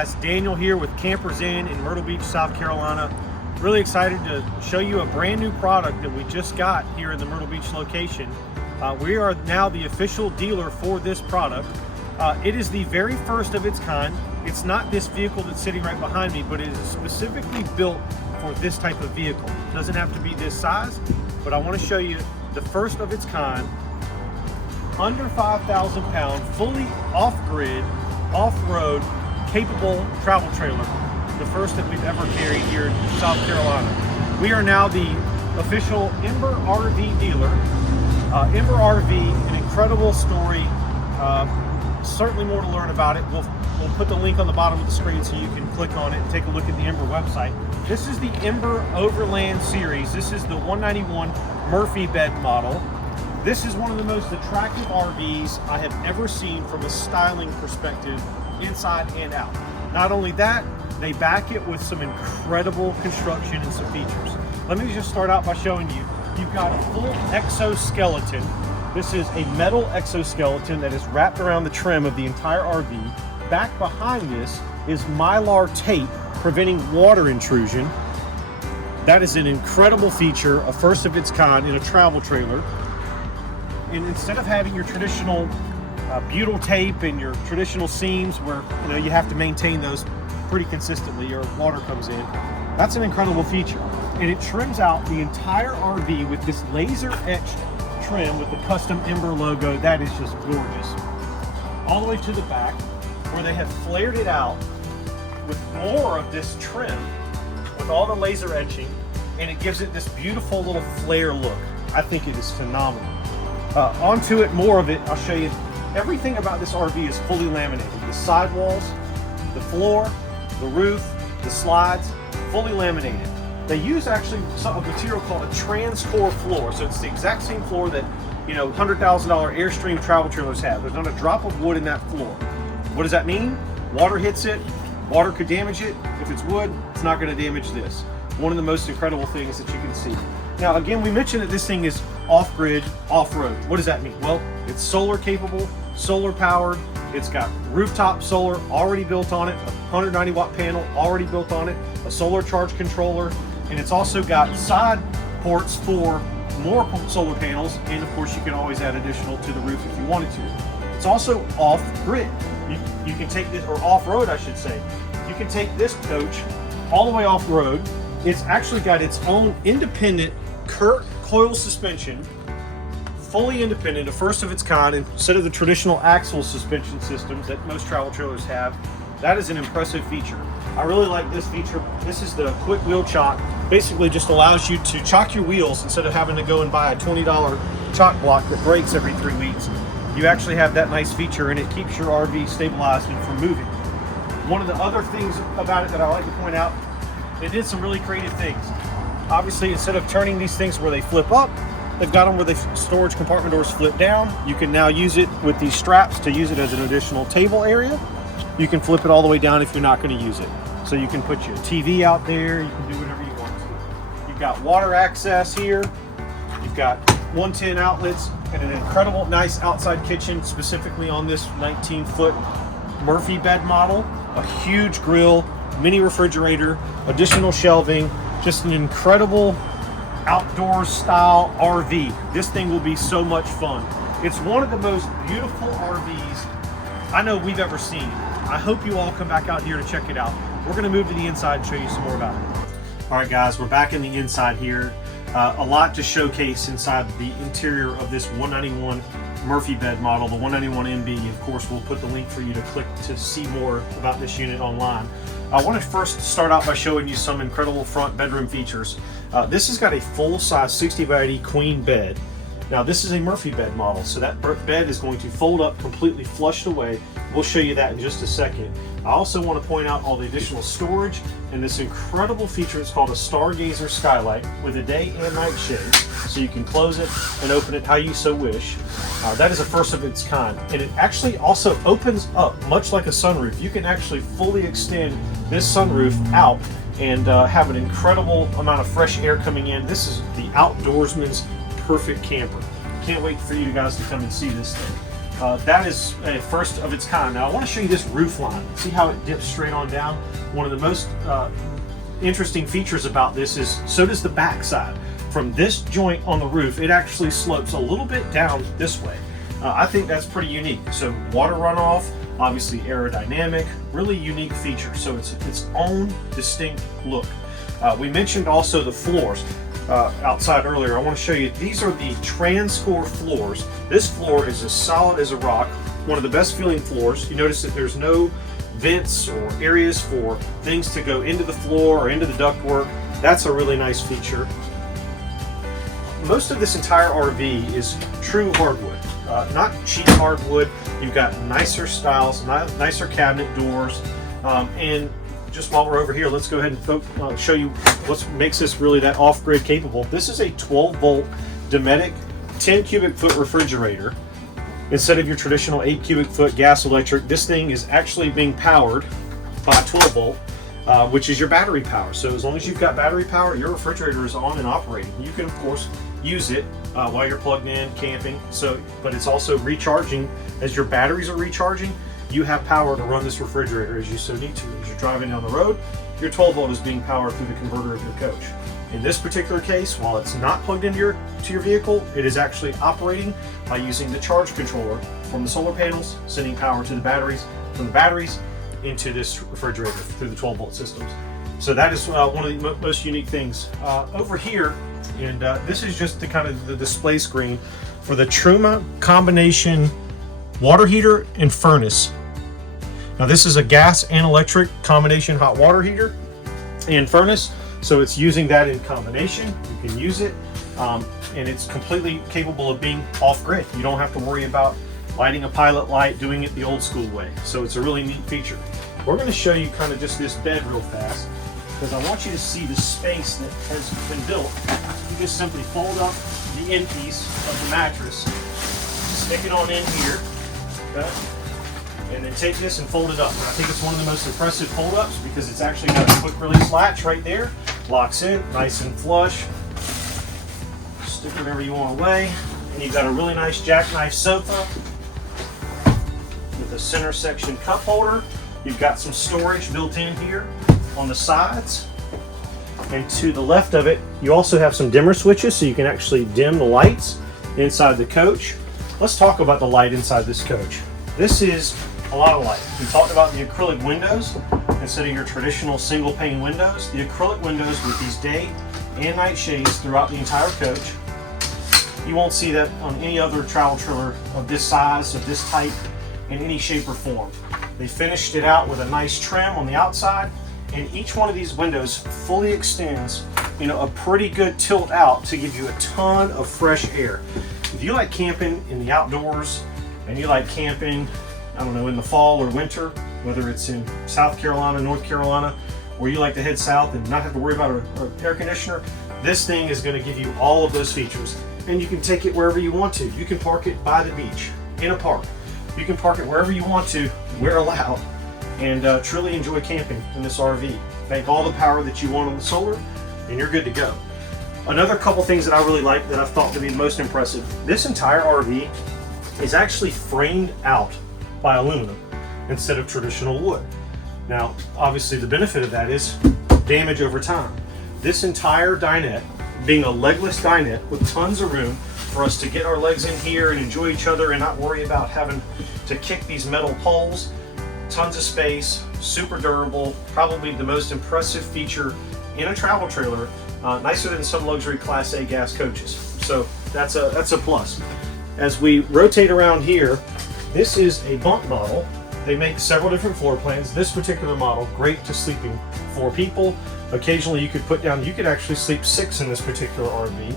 guys, Daniel here with Campers Inn in Myrtle Beach, South Carolina. Really excited to show you a brand new product that we just got here in the Myrtle Beach location. We are now the official dealer for this product. It is the very first of its kind. It's not this vehicle that's sitting right behind me, but it is specifically built for this type of vehicle. It doesn't have to be this size, but I want to show you the first of its kind, under 5,000 pound, fully off-grid, off-road, capable travel trailer. The first that we've ever carried here in South Carolina. We are now the official Ember RV dealer. Ember RV, an incredible story. Certainly more to learn about it. We'll put the link on the bottom of the screen so you can click on it and take a look at the Ember website. This is the Ember Overland series. This is the 191 Murphy bed model. This is one of the most attractive RVs I have ever seen from a styling perspective, inside and out. Not only that, they back it with some incredible construction and some features. Let me just start out by showing you, you've got a full exoskeleton. This is a metal exoskeleton that is wrapped around the trim of the entire RV. Back behind this is Mylar tape preventing water intrusion. That is an incredible feature, a first of its kind in a travel trailer. And instead of having your traditional butyl tape and your traditional seams where you have to maintain those pretty consistently or water comes in, that's an incredible feature. And it trims out the entire RV with this laser etched trim with the custom Ember logo. That is just gorgeous. All the way to the back where they have flared it out with more of this trim with all the laser etching, and it gives it this beautiful little flare look. I think it is phenomenal. Onto it, more of it, I'll show you. Everything about this RV is fully laminated. The sidewalls, the floor, the roof, the slides, fully laminated. They use actually a material called a TransCore floor. So it's the exact same floor that $100,000 Airstream travel trailers have. There's not a drop of wood in that floor. What does that mean? Water hits it, water could damage it. If it's wood, it's not going to damage this. One of the most incredible things that you can see. Now again, we mentioned that this thing is off-grid, off-road. What does that mean? Well, it's solar capable, solar powered. It's got rooftop solar already built on it, a 190 watt panel already built on it, a solar charge controller, and it's also got side ports for more solar panels, and of course you can always add additional to the roof if you wanted to. It's also off-grid. You can take this, or off-road I should say. You can take this coach all the way off-road. It's actually got its own independent coil suspension, fully independent, a first of its kind, instead of the traditional axle suspension systems that most travel trailers have. That is an impressive feature. I really like this feature. This is the quick wheel chock. Basically just allows you to chock your wheels instead of having to go and buy a $20 chock block that breaks every 3 weeks. You actually have that nice feature, and it keeps your RV stabilized and from moving. One of the other things about it that I like to point out, it did some really creative things. Obviously, instead of turning these things where they flip up, they've got them where the storage compartment doors flip down. You can now use it with these straps to use it as an additional table area. You can flip it all the way down if you're not going to use it. So you can put your TV out there, you can do whatever you want to. You've got water access here. You've got 110 outlets and an incredible nice outside kitchen specifically on this 19-foot Murphy bed model. A huge grill, mini refrigerator, additional shelving, just an incredible outdoor style RV. This thing will be so much fun. It's one of the most beautiful RVs I know we've ever seen. I hope you all come back out here to check it out. We're going to move to the inside and show you some more about it. All right guys, we're back in the inside here. A lot to showcase inside the interior of this 191 Murphy bed model, the 191 MB. Of course, we'll put the link for you to click to see more about this unit online. I want to first start out by showing you some incredible front bedroom features. This has got a full-size 60 by 80 queen bed. Now this is a Murphy bed model, so that bed is going to fold up completely flushed away. We'll show you that in just a second. I also want to point out all the additional storage and this incredible feature. It's called a Stargazer skylight with a day and night shade, so you can close it and open it how you so wish. That is a first of its kind, and it actually also opens up much like a sunroof. You can actually fully extend this sunroof out and have an incredible amount of fresh air coming in. This is the outdoorsman's perfect camper. Can't wait for you guys to come and see this thing. That is a first of its kind. Now I want to show you this roof line. See how it dips straight on down? One of the most interesting features about this is so does the back side. From this joint on the roof, it actually slopes a little bit down this way. I think that's pretty unique. So water runoff, obviously aerodynamic, really unique feature. So it's its own distinct look. We mentioned also the floors outside earlier. I want to show you, these are the Transcore floors. This floor is as solid as a rock, one of the best feeling floors. You notice that there's no vents or areas for things to go into the floor or into the ductwork. That's a really nice feature. Most of this entire RV is true hardwood, not cheap hardwood. You've got nicer styles, nicer cabinet doors, and just while we're over here, let's go ahead and show you what makes this really that off-grid capable. This is a 12-volt Dometic 10 cubic foot refrigerator. Instead of your traditional 8 cubic foot gas electric, this thing is actually being powered by 12 volt, which is your battery power. So as long as you've got battery power, your refrigerator is on and operating. You can of course use it while you're plugged in camping. But it's also recharging. As your batteries are recharging, you have power to run this refrigerator as you so need to. As you're driving down the road, your 12 volt is being powered through the converter of your coach. In this particular case, while it's not plugged into your vehicle, it is actually operating by using the charge controller from the solar panels, sending power to the batteries, from the batteries into this refrigerator through the 12 volt systems. So that is one of the most unique things. Over here, and this is just the kind of the display screen for the Truma combination water heater and furnace. Now this is a gas and electric combination hot water heater and furnace. So it's using that in combination. You can use it, and it's completely capable of being off-grid. You don't have to worry about lighting a pilot light, doing it the old school way. So it's a really neat feature. We're going to show you kind of just this bed real fast, because I want you to see the space that has been built. You just simply fold up the end piece of the mattress, stick it on in here, okay? And then take this and fold it up. I think it's one of the most impressive fold-ups because it's actually got a quick release latch right there. Locks in, nice and flush. Stick whatever you want away. And you've got a really nice jackknife sofa with a center section cup holder. You've got some storage built in here on the sides. And to the left of it, you also have some dimmer switches so you can actually dim the lights inside the coach. Let's talk about the light inside this coach. This is a lot of light. We talked about the acrylic windows instead of your traditional single pane windows. The acrylic windows with these day and night shades throughout the entire coach. You won't see that on any other travel trailer of this size, of this type, in any shape or form. They finished it out with a nice trim on the outside, and each one of these windows fully extends, a pretty good tilt out to give you a ton of fresh air. If you like camping in the outdoors and you like camping, I don't know, in the fall or winter, whether it's in South Carolina, North Carolina, or you like to head south and not have to worry about an air conditioner, this thing is going to give you all of those features. And you can take it wherever you want to. You can park it by the beach, in a park. You can park it wherever you want to, we're allowed, and truly enjoy camping in this RV. Bank all the power that you want on the solar, and you're good to go. Another couple things that I really like that I've thought to be most impressive, this entire RV is actually framed out by aluminum instead of traditional wood. Now, obviously the benefit of that is damage over time. This entire dinette, being a legless dinette with tons of room for us to get our legs in here and enjoy each other and not worry about having to kick these metal poles, tons of space, super durable, probably the most impressive feature in a travel trailer, nicer than some luxury Class A gas coaches. So that's a plus. As we rotate around here, this is a bunk model. They make several different floor plans. This particular model, great to sleeping 4 people. Occasionally you could actually sleep 6 in this particular RV.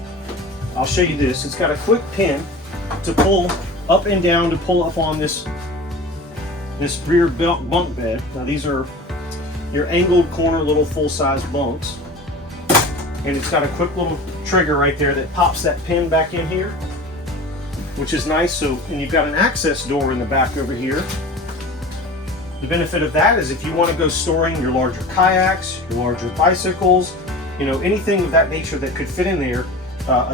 I'll show you this. It's got a quick pin to pull up and down to pull up on this rear bunk bed. Now these are your angled corner little full-size bunks. And it's got a quick little trigger right there that pops that pin back in here, which is nice. So, and you've got an access door in the back over here. The benefit of that is if you want to go storing your larger kayaks, your larger bicycles, anything of that nature that could fit in there,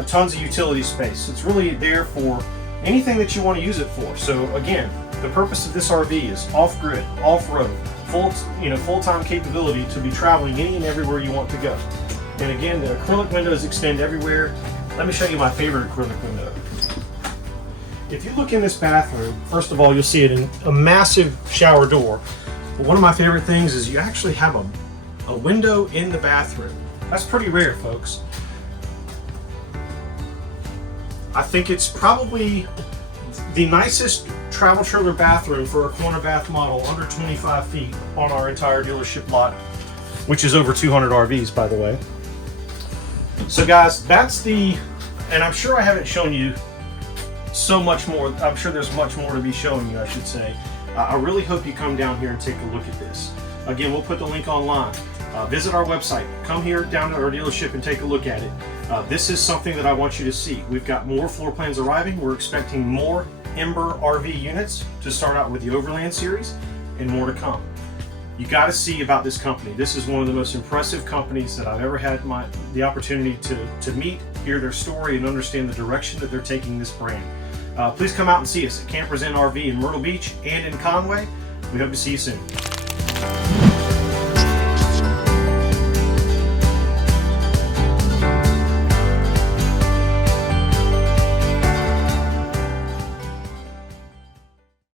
tons of utility space. It's really there for anything that you want to use it for. So again, the purpose of this RV is off-grid, off-road, full-time capability to be traveling any and everywhere you want to go. And again, the acrylic windows extend everywhere. Let me show you my favorite acrylic window. If you look in this bathroom, first of all, you'll see it in a massive shower door. But one of my favorite things is you actually have a window in the bathroom. That's pretty rare, folks. I think it's probably the nicest travel trailer bathroom for a corner bath model under 25 feet on our entire dealership lot, which is over 200 RVs, by the way. So guys, that's and I'm sure I haven't shown you so much more. I'm sure there's much more to be showing you, I should say. I really hope you come down here and take a look at this. Again, we'll put the link online. Visit our website. Come here down to our dealership and take a look at it. This is something that I want you to see. We've got more floor plans arriving. We're expecting more Ember RV units to start out with the Overland series and more to come. You got to see about this company. This is one of the most impressive companies that I've ever had the opportunity to meet, hear their story, and understand the direction that they're taking this brand. Please come out and see us at Campers Inn RV in Myrtle Beach and in Conway. We hope to see you soon.